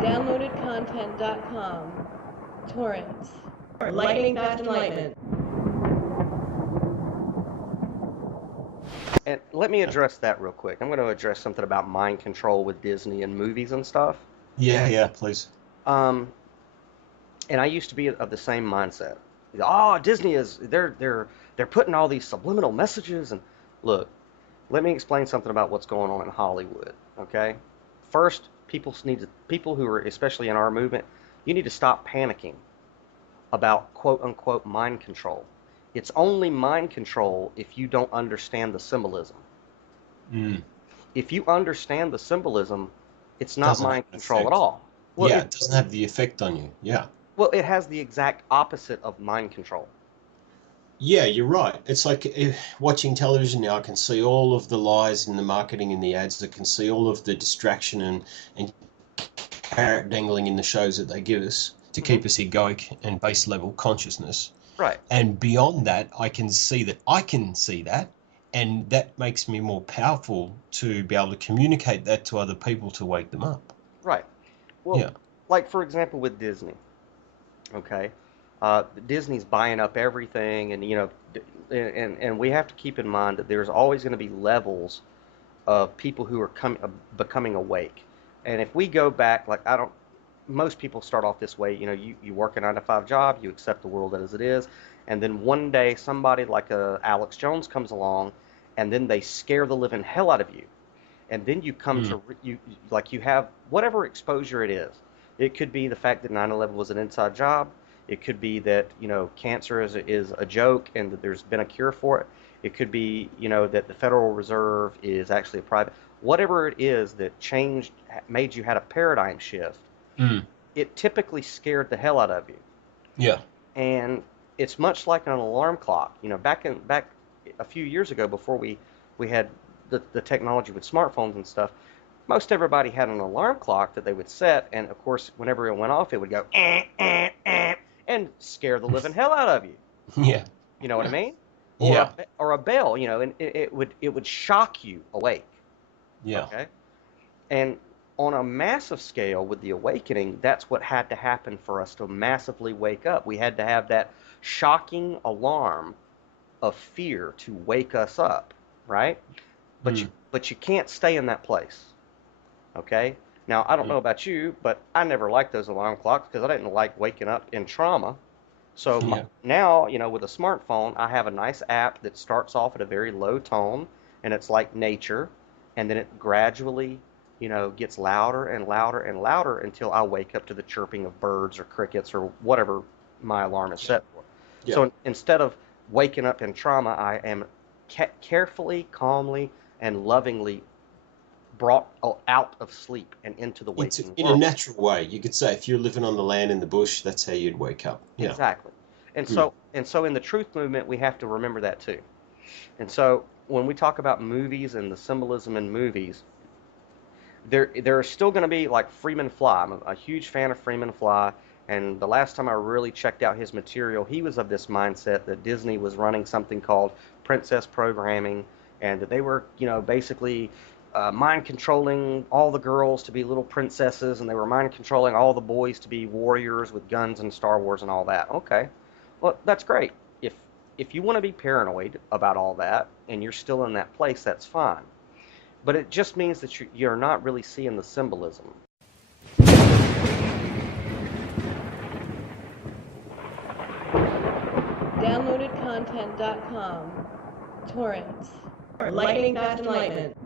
DownloadedContent.com. Torrents. Lightning fast enlightenment. And let me address that real quick. I'm going to address something about mind control with Disney and movies and stuff. Yeah, please. Um, and I used to be of the same mindset. Oh, Disney is they're putting all these subliminal messages and look, let me explain something about what's going on in Hollywood, okay? First, people who are especially in our movement, you need to stop panicking about quote unquote mind control. It's only mind control if you don't understand the symbolism. Mm. If you understand the symbolism, it's not Doesn't have mind an control at effect. all. Well, Yeah, it it doesn't have the effect on you. Yeah. well, it has the exact opposite of mind control. Yeah, you're right. It's like watching television now, I can see all of the lies in the marketing and the ads. I can see all of the distraction and carrot dangling in the shows that they give us to Hmm. keep us egoic and base level consciousness. Right. And beyond that, I can see that, and that makes me more powerful to be able to communicate that to other people to wake them up. Right. Well, Yeah. like for example with Disney, okay? Disney's buying up everything, and and we have to keep in mind that there's always going to be levels of people who are becoming awake. And if we go back, like I don't, most people start off this way. You work a 9 to 5 job, you accept the world as it is, and then one day somebody like Alex Jones comes along, and then they scare the living hell out of you, and then you come Mm. to like you have whatever exposure it is. It could be the fact that 9/11 was an inside job. It could be that cancer is a joke and that there's been a cure for it. It could be that the Federal Reserve is actually a private. Whatever it is that changed, made you had a paradigm shift. Mm. It typically scared the hell out of you, Yeah. and it's much like an alarm clock. Back a few years ago, before we had the technology with smartphones and stuff, most everybody had an alarm clock that they would set, and of course, whenever it went off, it would go and scare the living hell out of you. Yeah. You know what I mean? Or Yeah. a bell, and it would shock you awake. Yeah. Okay, and on a massive scale with the awakening, that's what had to happen for us to massively wake up. We had to have that shocking alarm of fear to wake us up, right? But you Mm. but you can't stay in that place. Okay? Now, I don't Mm. know about you, but I never liked those alarm clocks because I didn't like waking up in trauma. So Yeah. now, with a smartphone, I have a nice app that starts off at a very low tone, and it's like nature, and then it gradually, gets louder and louder and louder until I wake up to the chirping of birds or crickets or whatever my alarm is Yeah. set for. Yeah. So instead of waking up in trauma, I am carefully, calmly, and lovingly brought out of sleep and into the It's waking in a world. natural way. You could say if you're living on the land in the bush, that's how you'd wake up. Yeah. Exactly. And Mm. so and so in the truth movement, we have to remember that too. And so when we talk about movies and the symbolism in movies, there are still going to be like Freeman Fly. I'm a huge fan of Freeman Fly, and the last time I really checked out his material, he was of this mindset that Disney was running something called princess programming, and that they were, basically mind controlling all the girls to be little princesses, and they were mind controlling all the boys to be warriors with guns and Star Wars and all that. Okay, well that's great. If you want to be paranoid about all that and you're still in that place, that's fine. But it just means that you're not really seeing the symbolism. DownloadedContent.com. Torrents. Lightning fast enlightenment.